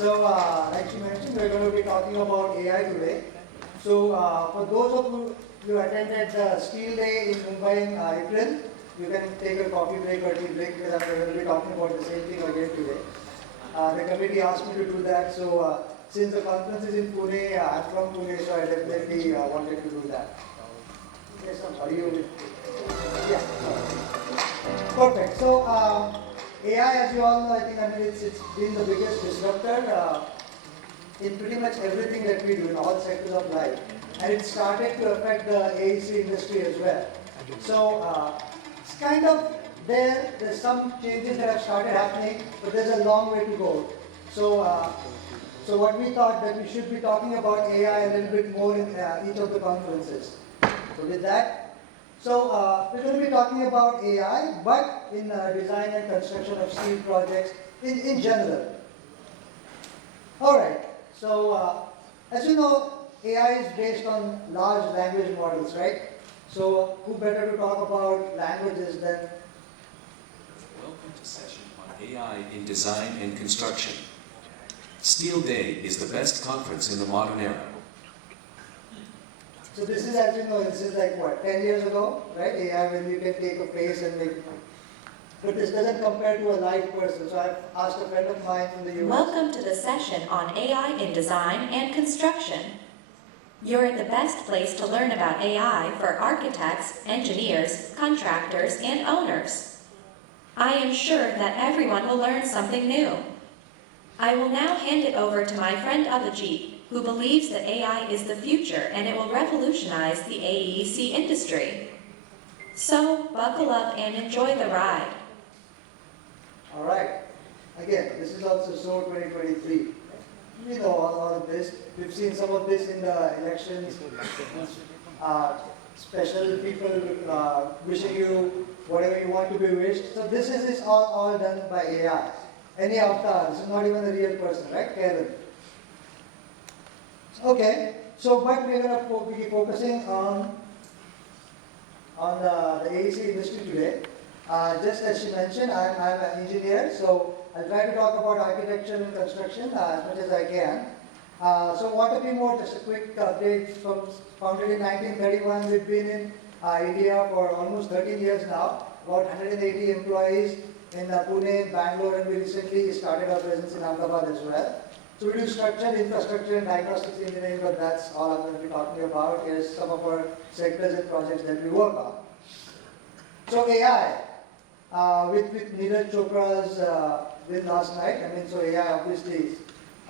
So, like she mentioned, we're going to be talking about AI today. So, for those of you who attended the Steel Day in Mumbai in April, you can take a coffee break or tea break because we're going to be talking about the same thing again today. The committee asked me to do that. So, since the conference is in Pune, I'm from Pune, so I definitely wanted to do that. Yes, I'm sorry. Yeah. Perfect. So, AI, as you all know, it's been the biggest disruptor in pretty much everything that we do in all sectors of life, and it started to affect the AEC industry as well. So, it's kind of there's some changes that have started happening, but there's a long way to go. So, so what we thought that we should be talking about AI a little bit more in each of the conferences. So with that, so we're going to be talking about AI, but in design and construction of steel projects in general. All right. So as you know, AI is based on large language models, right? So who better to talk about languages than... Welcome to session on AI in design and construction. Steel Day is the best conference in the modern era. So this is, as you know, this is like what, 10 years ago, right? AI, when you can take a face and make... But this doesn't compare to a live person. So I've asked a friend of mine from the US. Welcome to the session on AI in design and construction. You're at the best place to learn about AI for architects, engineers, contractors, and owners. I am sure that everyone will learn something new. I will now hand it over to my friend Abhijit, who believes that AI is the future and it will revolutionize the AEC industry. So, buckle up and enjoy the ride. All right. Again, this is also SOAR 2023. We know all of this. We've seen some of this in the elections. Special people wishing you whatever you want to be wished. So this is all done by AI. Any avatar. This is not even a real person, right? Karen. Okay. So, but we're going to be focusing on the AEC industry today. Just as she mentioned, I'm an engineer, so I'll try to talk about architecture and construction as much as I can. So what to be more, just a quick update from founded in 1931. We've been in India for almost 13 years now, about 180 employees in Pune, Bangalore, and we recently started our presence in Ahmedabad as well. So we do structural, infrastructure, and diagnostics engineering, but that's all I'm going to be talking about. Here's some of our sectors and projects that we work on. So AI. With Neeraj Chopra's win last night, so AI obviously is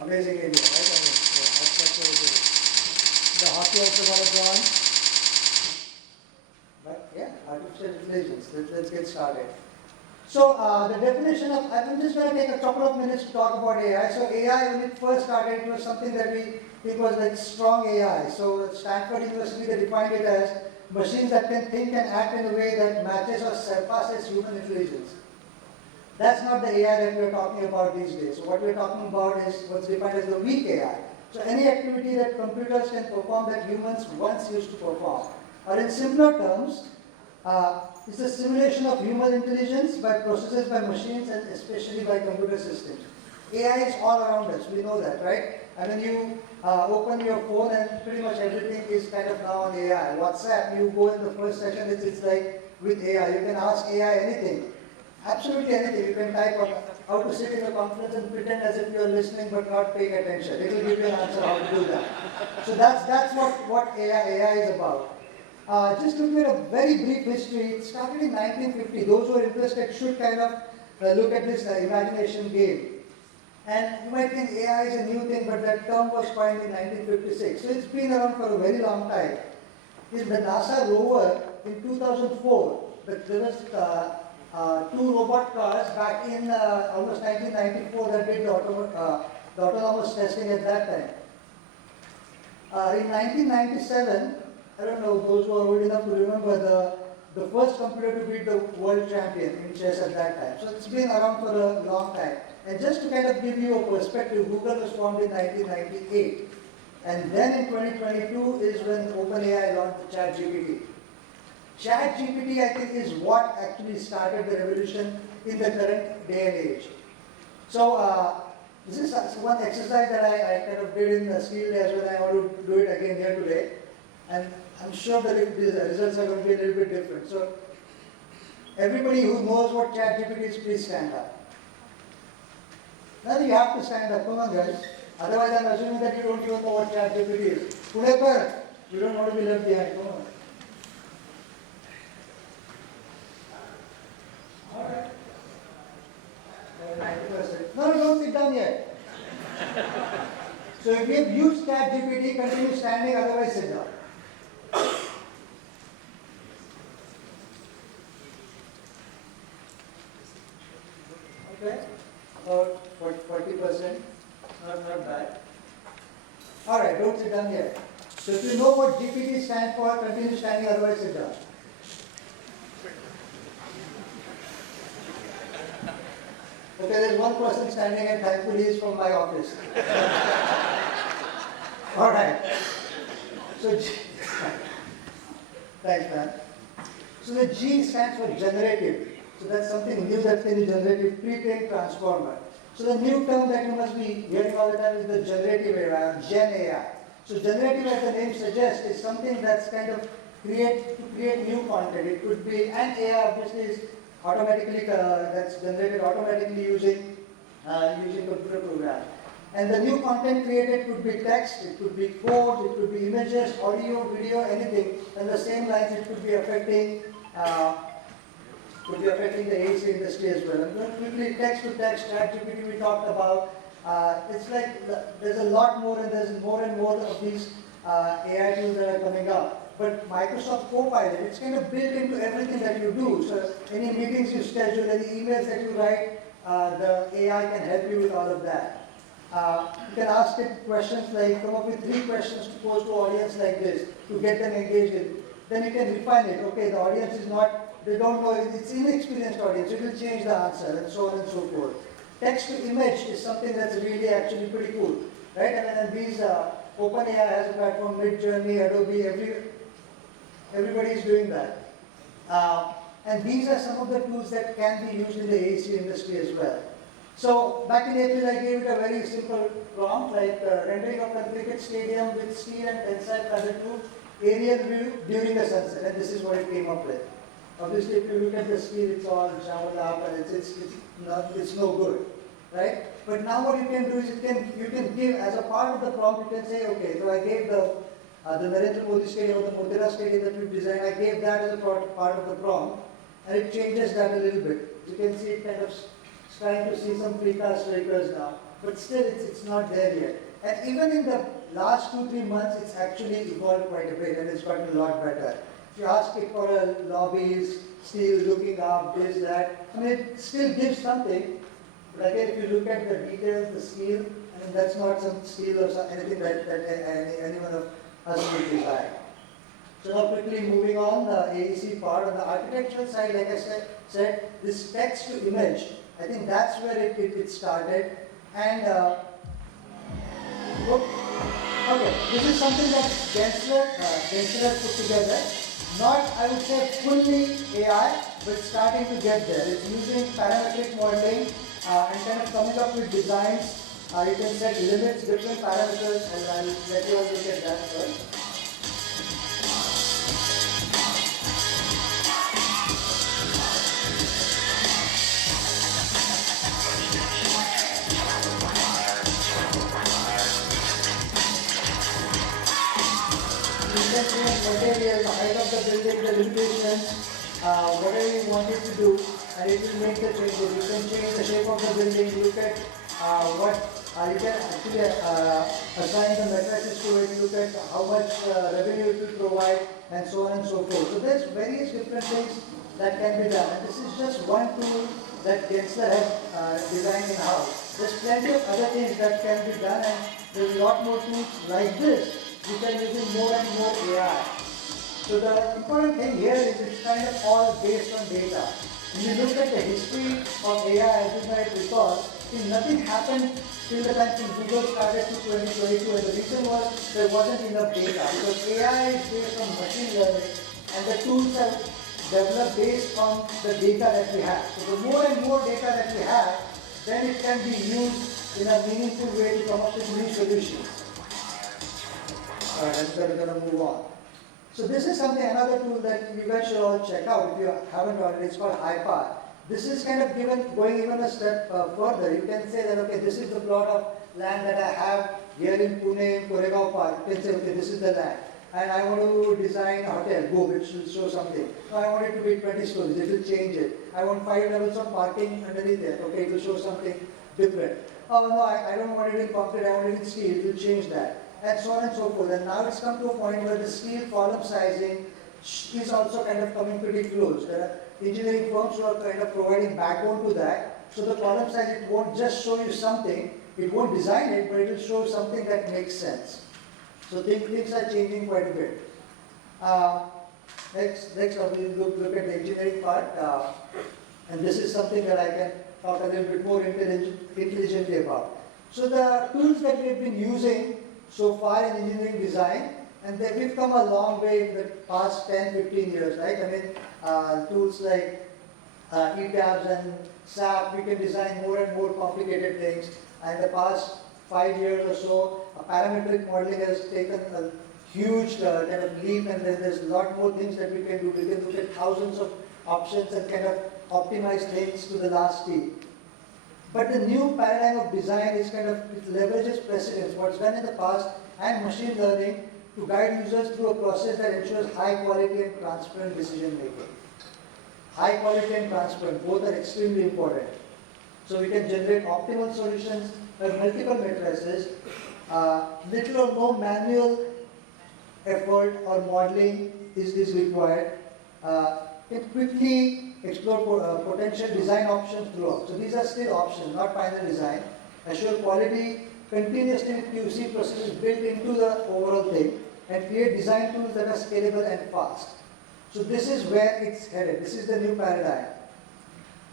amazing area, right? That's what it is. The hockey also got a bronze. But yeah, artificial intelligence. Let's get started. So the definition of, I'm just going to take a couple of minutes to talk about AI. So AI, when it first started, it was something that it was like strong AI. So at Stanford University, they defined it as machines that can think and act in a way that matches or surpasses human intelligence. That's not the AI that we're talking about these days. So what we're talking about is what's defined as the weak AI. So any activity that computers can perform that humans once used to perform. Or in simpler terms, it's a simulation of human intelligence by processes by machines and especially by computer systems. AI is all around us, we know that, right? And when you open your phone and pretty much everything is kind of now on AI. WhatsApp, you go in the first session, it's like with AI. You can ask AI anything, absolutely anything. You can type on how to sit in a conference and pretend as if you're listening but not paying attention. It will give you an answer how to do that. So that's what AI is about. Just looking at a very brief history, it started in 1950. Those who are interested should kind of look at this imagination game. And you might think AI is a new thing, but that term was coined in 1956. So it's been around for a very long time. In the NASA rover in 2004, there was two robot cars back in almost 1994 that did the autonomous testing at that time. In 1997, I don't know, those who are old enough to remember the first computer to beat the world champion in chess at that time. So it's been around for a long time. And just to kind of give you a perspective, Google was formed in 1998. And then in 2022 is when OpenAI launched ChatGPT. ChatGPT, I think, is what actually started the revolution in the current day and age. So This is one exercise that I kind of did in the Steel as well. I want to do it again here today. And I'm sure that the results are going to be a little bit different. So everybody who knows what ChatGPT is, please stand up. Now you have to stand up. Come on, guys. Otherwise, I'm assuming that you don't even know what ChatGPT is. Pune, you don't want to be left behind. Come on. All right. 90%. No, don't sit down yet. So if you have used ChatGPT, continue standing, otherwise sit down. Okay, about 40%, not bad. All right, don't sit down yet. So if you know what GPT stands for, continue standing, otherwise sit down. Okay, there's one person standing and thankfully he's from my office. All right. So, thanks, man. So the G stands for generative. So that's something new that's in generative, pre-trained transformer. So the new term that you must be hearing all the time is the generative AI, Gen AI. So generative, as the name suggests, is something that's kind of create new content. It could be, and AI obviously is automatically that's generated automatically using computer programs. And the new content created could be text, it could be code, it could be images, audio, video, anything. And the same lines, it could be affecting the AEC industry as well. I'm going quickly text to text, ChatGPT we talked about. It's like there's a lot more, and there's more and more of these AI tools that are coming up. But Microsoft Copilot, it's kind of built into everything that you do. So any meetings you schedule, any emails that you write, the AI can help you with all of that. You can ask it questions like, come up with 3 questions to pose to audience like this, to get them engaged in. Then you can refine it. Okay, the audience is not, they don't know, it's inexperienced audience, it will change the answer, and so on and so forth. Text to image is something that's really actually pretty cool, right? And these, OpenAI has a platform, Midjourney, Adobe, everybody is doing that. And these are some of the tools that can be used in the AEC industry as well. So back in April, I gave it a very simple prompt, like rendering of a cricket stadium with steel and tensile fiber tube, aerial view during the sunset, and this is what it came up with. Obviously, if you look at the steel, it's all jumbled up and it's no good, right? But now what you can do is you can give, as a part of the prompt, you can say, okay, so I gave the Narendra Modi Stadium or the Motera Stadium that we've designed, I gave that as a part of the prompt, and it changes that a little bit. You can see it kind of trying to see some precast strikers now, but still it's not there yet. And even in the last 2-3 months, it's actually evolved quite a bit, and it's gotten a lot better. If you ask it for a lobbies, steel, looking up, this, that, I mean, it still gives something, but again, if you look at the details, the steel, I mean, that's not some steel or anything that anyone of us would design. So now quickly moving on, the AEC part, on the architectural side, like I said, this text to image, I think that's where it started. And, okay, this is something that Gensler put together. Not, I would say, fully AI, but starting to get there. It's using parametric modeling and kind of coming up with designs. You can set limits, different parameters, and I'll let you all look at that first. Material, the height of the building, the limitations, whatever you want it to do, and it will make the changes. You can change the shape of the building, look at what you can actually assign the matrices to it, look at how much revenue it will provide, and so on and so forth. So there's various different things that can be done, and this is just one tool that Gensler has designed in-house. There's plenty of other things that can be done, and there's a lot more tools like this which are using more and more AI. So the important thing here is it's kind of all based on data. When you look at the history of AI, as you might recall, nothing happened till the time Google started to 2022, and the reason was there wasn't enough data. Because AI is based on machine learning, and the tools are developed based on the data that we have. So the more and more data that we have, then it can be used in a meaningful way to come up with new solutions. Alright, I'm going to move on. So this is something, another tool that you guys should all check out if you haven't already. It's called HiPar. This is kind of going even a step further. You can say that, okay, this is the plot of land that I have here in Pune, in Koregaon Park. You can say, okay, this is the land. And I want to design a hotel, boom, it should show something. No, I want it to be 20 stories, it will change it. I want 5 levels of parking underneath there, okay, it will show something different. Oh no, I don't want it in concrete, I want it in steel, it will change that. And so on and so forth. And now it's come to a point where the steel column sizing is also kind of coming pretty close. There are engineering firms who are kind of providing backbone to that. So the column size, it won't just show you something, it won't design it, but it will show something that makes sense. So things are changing quite a bit. Next we'll look at the engineering part. And this is something that I can talk a little bit more intelligently about. So the tools that we've been using so far in engineering design, and we've come a long way in the past 10-15 years, right? I mean, tools like ETABS and SAP, we can design more and more complicated things. And the past 5 years or so, parametric modeling has taken a huge kind of leap, and then there's a lot more things that we can do. We can look at thousands of options and kind of optimize things to the last T. But the new paradigm of design is kind of, it leverages precedents, what's done in the past, and machine learning to guide users through a process that ensures high quality and transparent decision making. High quality and transparent, both are extremely important. So we can generate optimal solutions with multiple matrices, little or no manual effort or modeling is required. Can quickly explore potential design options throughout. So these are still options, not final design. Assure quality, continuously QC processes built into the overall thing, and create design tools that are scalable and fast. So this is where it's headed. This is the new paradigm.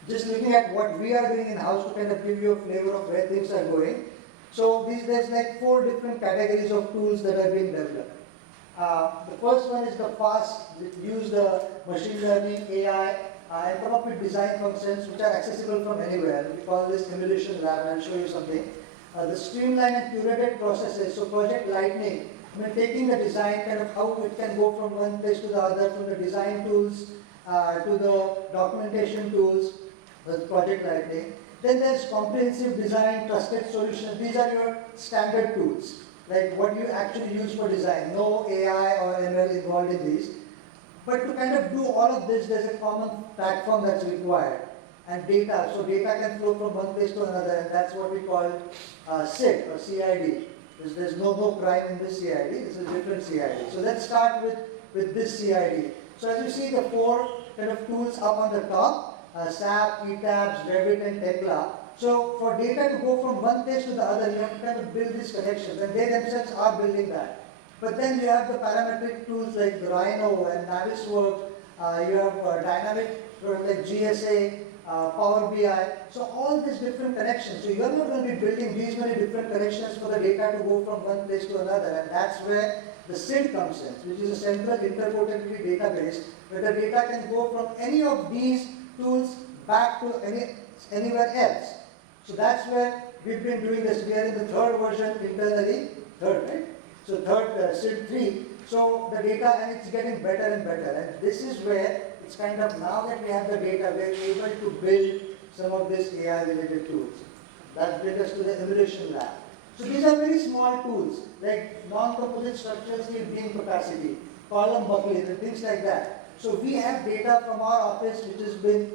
Just looking at what we are doing in-house to kind of give you a flavor of where things are going. So there's like 4 different categories of tools that are being developed. The first one is the fast, use the machine learning, AI, and come up with design functions which are accessible from anywhere. We call this emulation lab, and I'll show you something. The streamlined and curated processes, so Project Lightning, I mean, taking the design, kind of how it can go from one place to the other, from the design tools to the documentation tools, the Project Lightning. Then there's comprehensive design, trusted solutions. These are your standard tools, like what you actually use for design. No AI or ML involved in these. But to kind of do all of this, there's a common platform that's required. And data, so data can flow from one place to another, and that's what we call SID or CID. There's no crime in this CID, this is a different CID. So let's start with this CID. So as you see, the 4 kind of tools up on the top, SAP, ETABS, Revit, and Tekla. So for data to go from one place to the other, you have to kind of build these connections, and they themselves are building that. But then you have the parametric tools like Rhino and Navisworks, you have dynamic like GSA, Power BI, so all these different connections. So you are not going to be building these many different connections for the data to go from one place to another, and that's where the SID comes in, which is a central interpretability database, where the data can go from any of these tools back to anywhere else. So that's where we've been doing this. We are in the 3rd version internally, 3rd, right? So 3rd, SID 3. So the data, and it's getting better and better. And this is where it's kind of, now that we have the data, we're able to build some of these AI-related tools. That brings us to the emulation lab. So these are very small tools, like non-composite structural steel beam capacity, column buckling, and things like that. So we have data from our office, which has been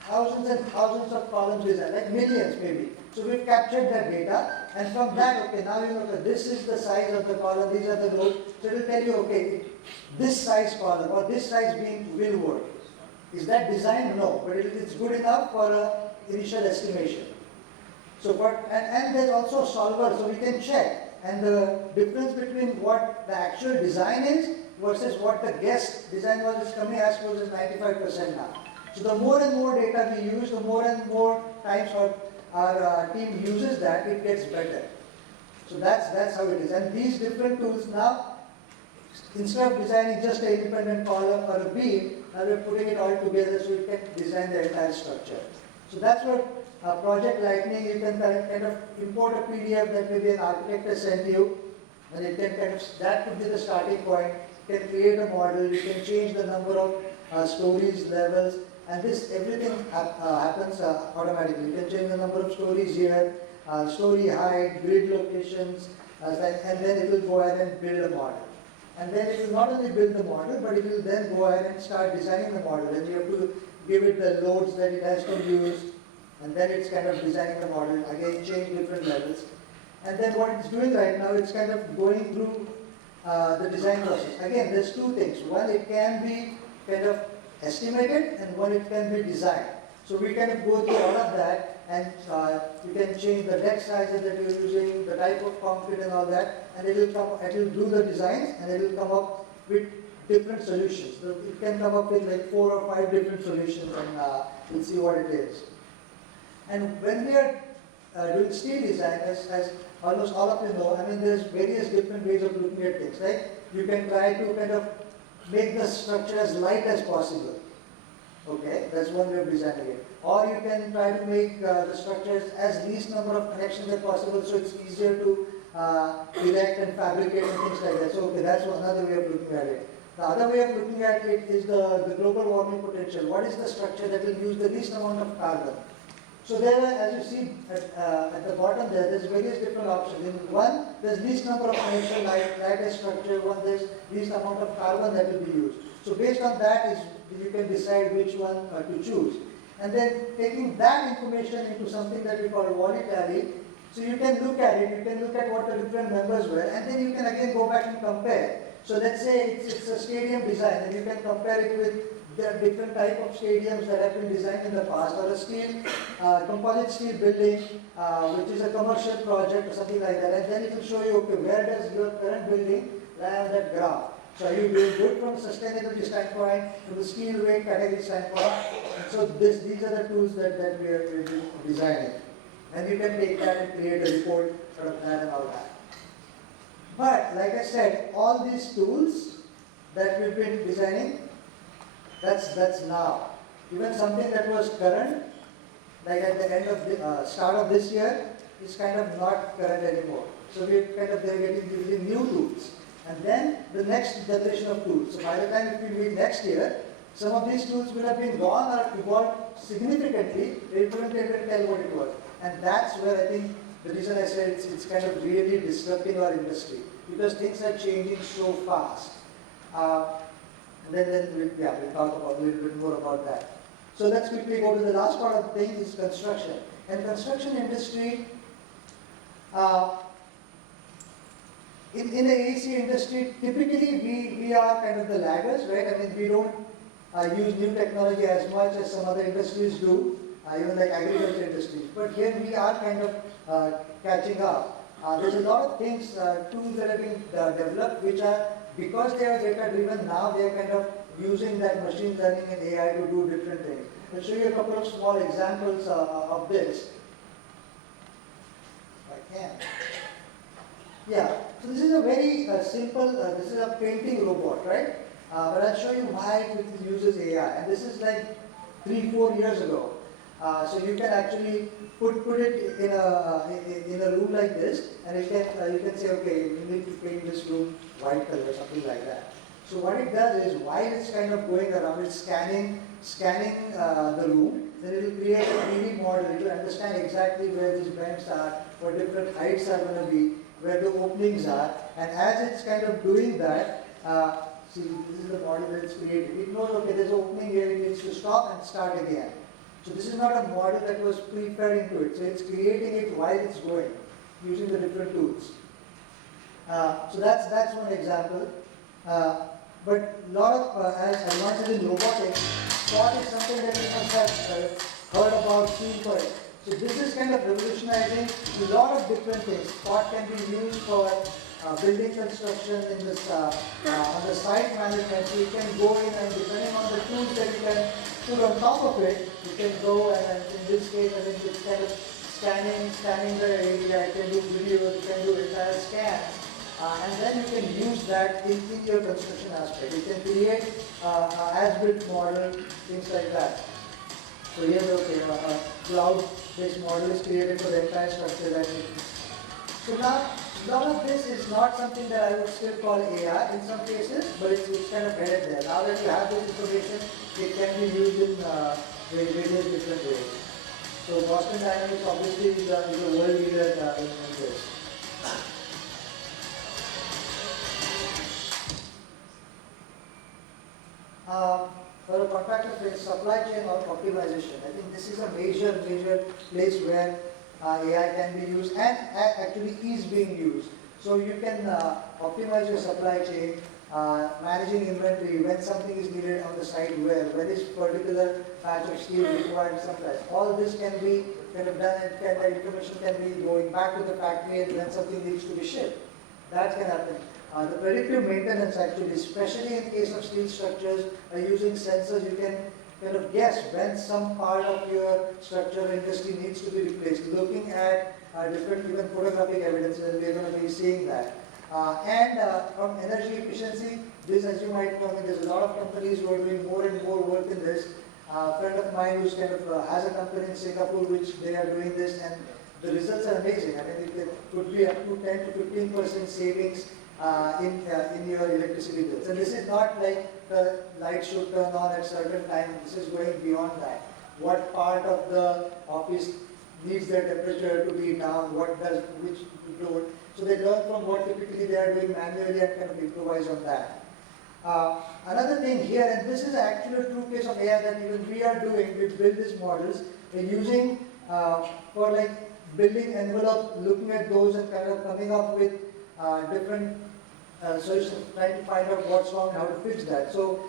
thousands and thousands of columns designed, like millions maybe. So we've captured that data, and from that, okay, now you know that this is the size of the column, these are the rows. So it will tell you, okay, this size column or this size beam will work. Is that designed? No, but it's good enough for an initial estimation. So, and there's also a solver, so we can check. And the difference between what the actual design is versus what the guess design was is coming as close as 95% now. So the more and more data we use, the more and more times our team uses that, it gets better. So that's how it is. And these different tools now, instead of designing just an independent column or a beam, now we're putting it all together so we can design the entire structure. So that's what Project Lightning, you can kind of import a PDF that maybe an architect has sent you, and it can kind of, that could be the starting point. You can create a model, you can change the number of stories, levels, and this everything happens automatically. You can change the number of stories here, story height, grid locations, and then it will go ahead and build a model. And then it will not only build the model, but it will then go ahead and start designing the model. And you have to give it the loads that it has to use, and then it's kind of designing the model, again change different levels. And then what it's doing right now, it's kind of going through the design process. Again, there's two things. One, it can be kind of estimated, and one, it can be designed. So we kind of go through all of that, and you can change the deck sizes that you're using, the type of concrete and all that, and it will do the designs, and it will come up with different solutions. So it can come up with like 4 or 5 different solutions, and we'll see what it is. And when we are doing steel design, as almost all of you know, I mean, there's various different ways of looking at things, right? You can try to kind of make the structure as light as possible. Okay, that's one way of designing it. Or you can try to make the structures as least number of connections as possible, so it's easier to erect and fabricate and things like that. So okay, that's another way of looking at it. The other way of looking at it is the global warming potential. What is the structure that will use the least amount of carbon? So there, as you see at the bottom there's various different options. In one, there's least number of connections, lightest structure. One, there's least amount of carbon that will be used. So based on that, you can decide which one to choose. And then taking that information into something that we call wallet tally. So you can look at it, you can look at what the different members were, and then you can again go back and compare. So let's say it's a stadium design, and you can compare it with the different type of stadiums that have been designed in the past, or a steel, composite steel building, which is a commercial project or something like that. And then it will show you, okay, where does your current building lie on that graph? So are you doing good from a sustainability standpoint, from the steel weight category standpoint? And so these are the tools that we are designing. And you can take that and create a report, sort of that and all that. But like I said, all these tools that we've been designing, that's now. Even something that was current, like at the end of the start of this year, is kind of not current anymore. So they're getting new tools. And then the next generation of tools. So by the time if we meet next year, some of these tools will have been gone or evolved significantly. They couldn't even tell what it was. And that's where I think the reason I said it's kind of really disrupting our industry, because things are changing so fast. And then we'll talk about a little bit more about that. So let's quickly go to the last part of the thing, is construction. And construction industry, in the AC industry, typically we are kind of the laggers, right? I mean, we don't use new technology as much as some other industries do, even like agriculture industries. But here we are kind of catching up. There's a lot of things, tools that have been developed, which are, because they are data driven, now they are kind of using that machine learning and AI to do different things. I'll show you a couple of small examples of this. If I can. Yeah, so this is a very simple, this is a painting robot, right? But I'll show you why it uses AI. And this is like 3-4 years ago. So you can actually put it in a room like this, and you can say, okay, you need to paint this room white color, something like that. So what it does is, while it's kind of going around, it's scanning the room, then it will create a 3D model. It will understand exactly where these vents are, what different heights are going to be, where the openings are, and as it's kind of doing that, see, this is the model that it's created. It knows, okay, there's an opening here, it needs to stop and start again. So this is not a model that was pre-fed into it, so it's creating it while it's going, using the different tools. So that's one example. But a lot of, as advances in robotics, spot is something that you must have heard about, seen for it. So this is kind of revolutionizing a lot of different things. Spot can be used for building construction in this, on the site management. So you can go in, and depending on the tools that you can put on top of it, you can go, and in this case, I think it's kind of scanning the area. You can do videos, you can do entire scans. And then you can use that in your construction aspect. You can create as-built model, things like that. So here, okay, a cloud-based model is created for the entire structure that it is. So now, none of this is not something that I would still call AI in some cases, but it's kind of headed there. Now that you have this information, it can be used in various different ways. So Boston Dynamics obviously is a world leader in this. For a contractor place, supply chain optimization. I think this is a major place where AI can be used and actually is being used. So you can optimize your supply chain, managing inventory, when something is needed on the site, when is particular batch of steel required sometimes. All this can be kind of done, and that information can be going back to the factory and when something needs to be shipped. That can happen. The predictive maintenance actually, especially in case of steel structures, using sensors, you can kind of guess when some part of your structure or industry needs to be replaced, looking at different even photographic evidence, and we're going to be seeing that. And from energy efficiency, this, as you might know, there's a lot of companies who are doing more and more work in this. A friend of mine who's kind of has a company in Singapore which they are doing this, and the results are amazing. I mean, it could be up to 10 to 15% savings in your electricity bills. And this is not like the light should turn on at certain time. This is going beyond that. What part of the office needs their temperature to be down? What does which load? So they learn from what typically they are doing manually and kind of improvise on that. Another thing here, and this is actually a true case of AI that even we are doing. We build these models. We're using for like building envelope, looking at those and kind of coming up with different solutions, trying to find out what's wrong and how to fix that. So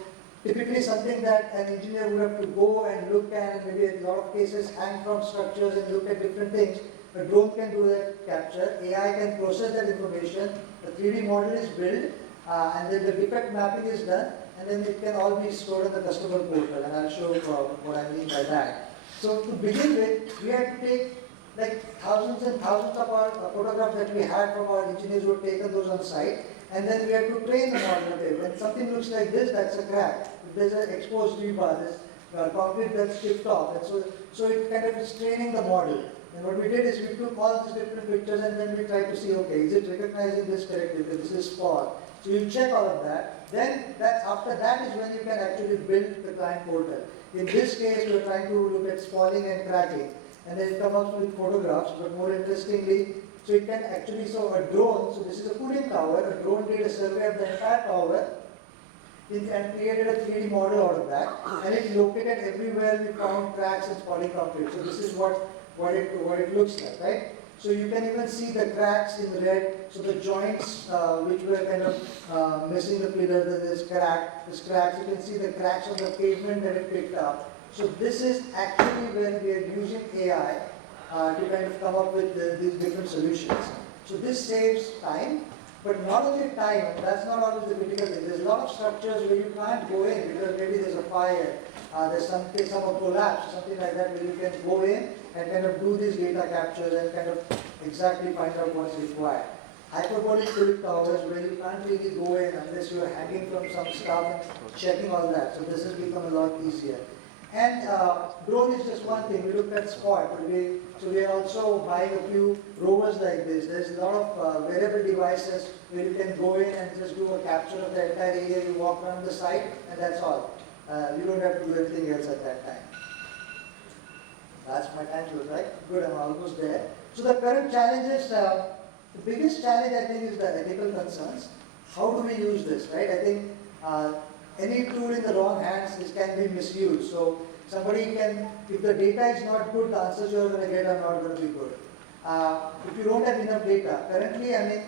typically something that an engineer would have to go and look at, and maybe in a lot of cases hang from structures and look at different things. A drone can do that capture. AI can process that information. The 3D model is built, and then the defect mapping is done, and then it can all be stored in the customer portal. And I'll show what I mean by that. So to begin with, we had to take like thousands and thousands of our photographs that we had from our engineers who had taken those on site, and then we had to train the model a bit. When something looks like this, that's a crack. If there's an exposed rebar, there's concrete that's chipped off, and so it kind of is training the model. And what we did is we took all these different pictures and then we tried to see, okay, is it recognizing this correctly? This is spot. So you check all of that. Then after that is when you can actually build the client portal. In this case, we are trying to look at spalling and cracking. And then it comes up with photographs, but more interestingly, so it can actually, so a drone, so this is a cooling tower, a drone did a survey of the entire tower and created a 3D model out of that, and it located everywhere we found cracks and spalling concrete. So this is what it looks like, right? So you can even see the cracks in red, so the joints which were kind of missing the pillar, this cracks, you can see the cracks on the pavement that it picked up. So this is actually when we are using AI to kind of come up with these different solutions. So this saves time, but not only time, that's not always the critical thing. There's a lot of structures where you can't go in because maybe there's a fire, there's some collapse, something like that, where you can go in and kind of do these data captures and kind of exactly find out what's required. Hyperbolic cooling towers where you can't really go in unless you're hanging from some stuff and checking all that. So this has become a lot easier. And drone is just one thing. We looked at Spot, but we are also buying a few rovers like this. There's a lot of wearable devices where you can go in and just do a capture of the entire area. You walk around the site, and that's all. You don't have to do anything else at that time. That's my time close, right? Good, I'm almost there. So the current challenges, the biggest challenge I think is the ethical concerns. How do we use this, right? I think any tool in the wrong hands can be misused. So somebody can, if the data is not good, the answers you are going to get are not going to be good. If you don't have enough data, currently, I mean,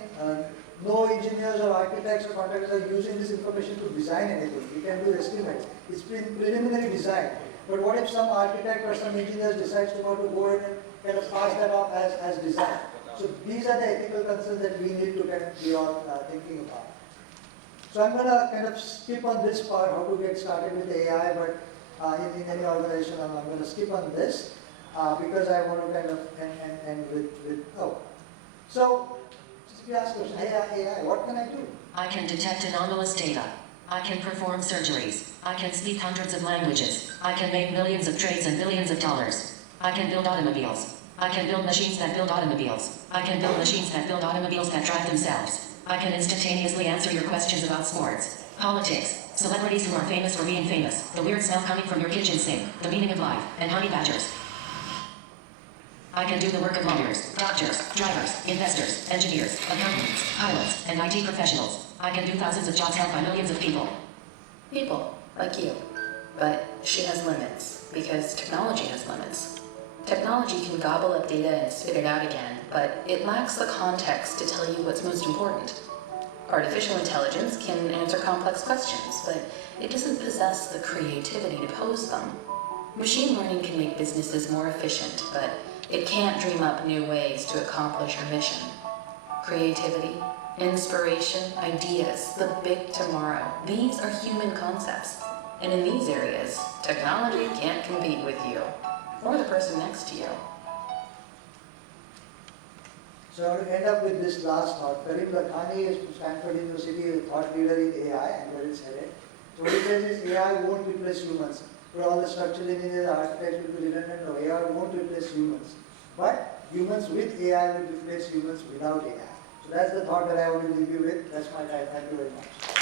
no engineers or architects or contractors are using this information to design anything. You can do estimates. It's been preliminary design. But what if some architect or some engineers decides to go in and kind of pass that off as design? So these are the ethical concerns that we need to kind of be all thinking about. So I'm going to kind of skip on this part, how to get started with AI, but in any organization I'm going to skip on this because I want to kind of end with So, just if you ask a question, hey AI, what can I do? I can detect anomalous data. I can perform surgeries. I can speak hundreds of languages. I can make millions of trades and billions of dollars. I can build automobiles. I can build machines that build automobiles. I can build machines that build automobiles that drive themselves. I can instantaneously answer your questions about sports, politics, celebrities who are famous for being famous, the weird smell coming from your kitchen sink, the meaning of life, and honey badgers. I can do the work of lawyers, doctors, drivers, investors, engineers, accountants, pilots, and IT professionals. I can do thousands of jobs held by millions of people. People, like you. But she has limits, because technology has limits. Technology can gobble up data and spit it out again, but it lacks the context to tell you what's most important. Artificial intelligence can answer complex questions, but it doesn't possess the creativity to pose them. Machine learning can make businesses more efficient, but it can't dream up new ways to accomplish our mission. Creativity, inspiration, ideas, the big tomorrow, these are human concepts. And in these areas, technology can't compete with you, or the person next to you. So I want to end up with this last thought. Karim Lakhani is from Stanford University, a thought leader in AI and where it's headed. So what he says is AI won't replace humans. For all the structural engineers, architects will be redundant. No, AI won't replace humans. But humans with AI will replace humans without AI. So that's the thought that I want to leave you with. That's my time. Thank you very much.